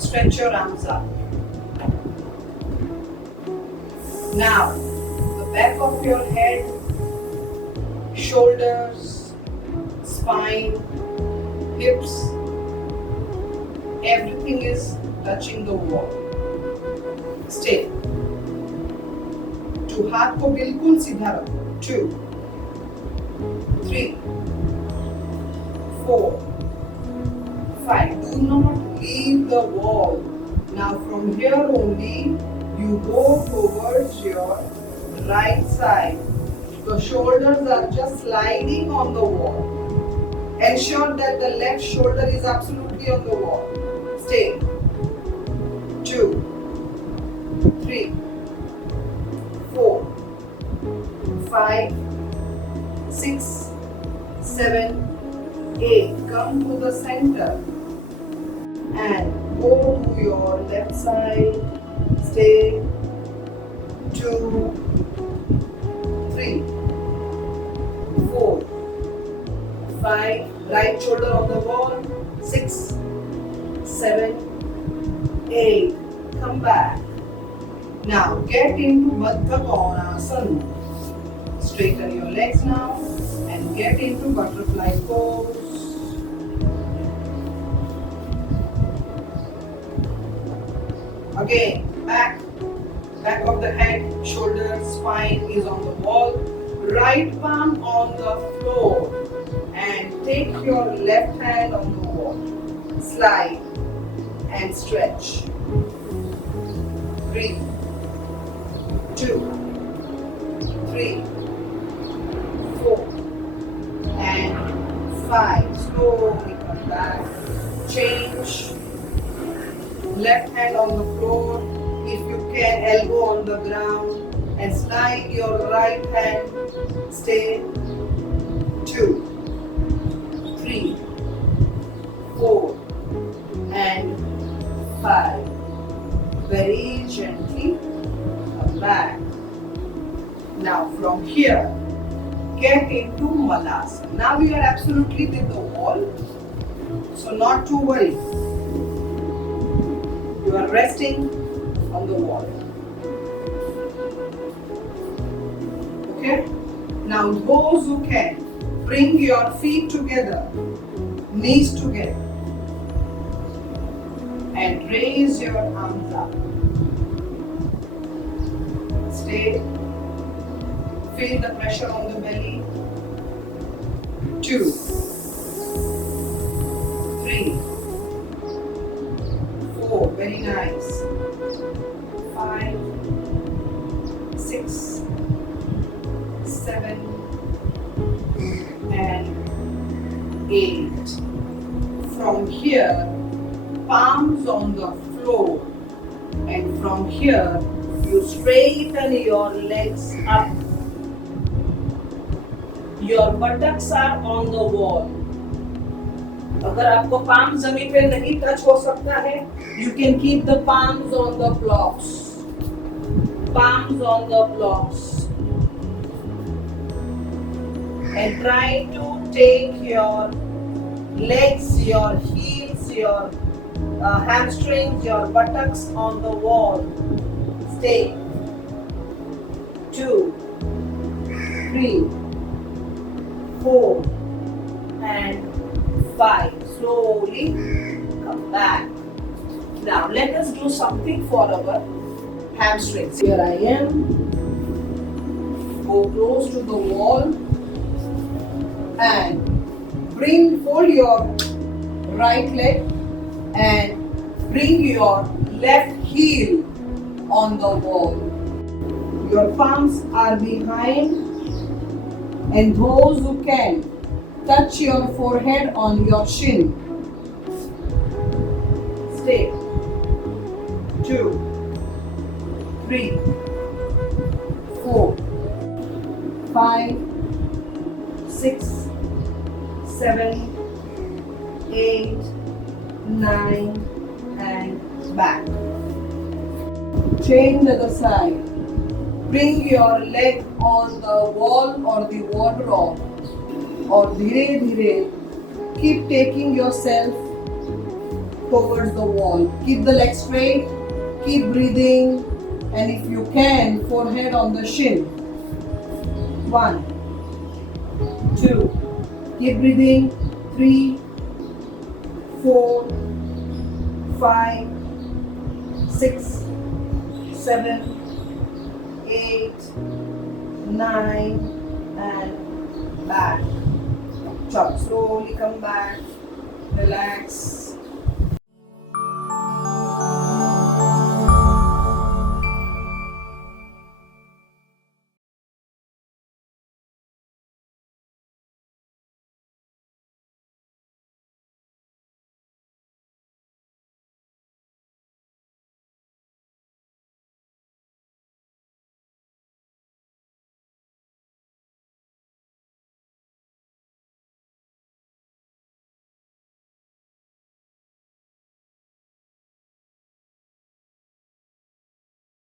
Stretch your arms up. Now, the back of your head, shoulders, spine, hips, everything is touching the wall. Stay. 2 हाथ को बिल्कुल सीधा रखो. 2, 3, 4, 5. Do not leave the wall. Now from here only you go towards your right side. The shoulders are just sliding on the wall. Ensure that the left shoulder is absolutely on the wall. Stay. 2, 3, 4, 5, 6, 7, 8. Come to the center and go to your left side. Stay. 2, 3, 4, 5. Right shoulder on the wall. 6, 7, 8. Come back. Now get into Baddha Konasana. Straighten your legs now and get into butterfly pose. Again, back of the head, shoulders, spine is on the wall. Right palm on the floor and take your left hand on the wall. Slide and stretch. 3, 2, 3, 4, and 5. Slowly come back. Change. Left hand on the floor. If you can, elbow on the ground and slide your right hand. Stay. 2, 3, 4, and 5. Very gently come back. Now from here, get into Malasana. Now we are absolutely with the wall, so not to worry. You are resting on the wall. Okay? Now those who can, bring your feet together, knees together, and raise your arms up. Stay. Feel the pressure on the belly. 2, 3, 4. Very nice. 5, 6, 7, and 8. From here, palms on the floor, and from here you straighten your legs up. Your buttocks are on the wall. अगर आपको palm जमीन पे नहीं touch हो सकता है, you can keep the palms on the blocks. Palms on the blocks. And try to take your legs, your heels, your hamstrings, your buttocks on the wall. Stay. 2, 3, 4, and 5. Slowly come back. Now let us do something for our hamstrings. Here I am. Go close to the wall and fold your right leg and bring your left heel on the wall. Your palms are behind, and those who can, touch your forehead on your shin. Stay. 2, 3, 4, 5, 6, 7, 8, 9, and back. Change the other side. Bring your leg on the wall or the wardrobe, or dhire dhire keep taking yourself towards the wall. Keep the legs straight, keep breathing, and if you can, forehead on the shin. 1, 2, keep breathing. 3, 4, 5, 6, 7, 8, 9, and back. Chop, slowly come back, relax.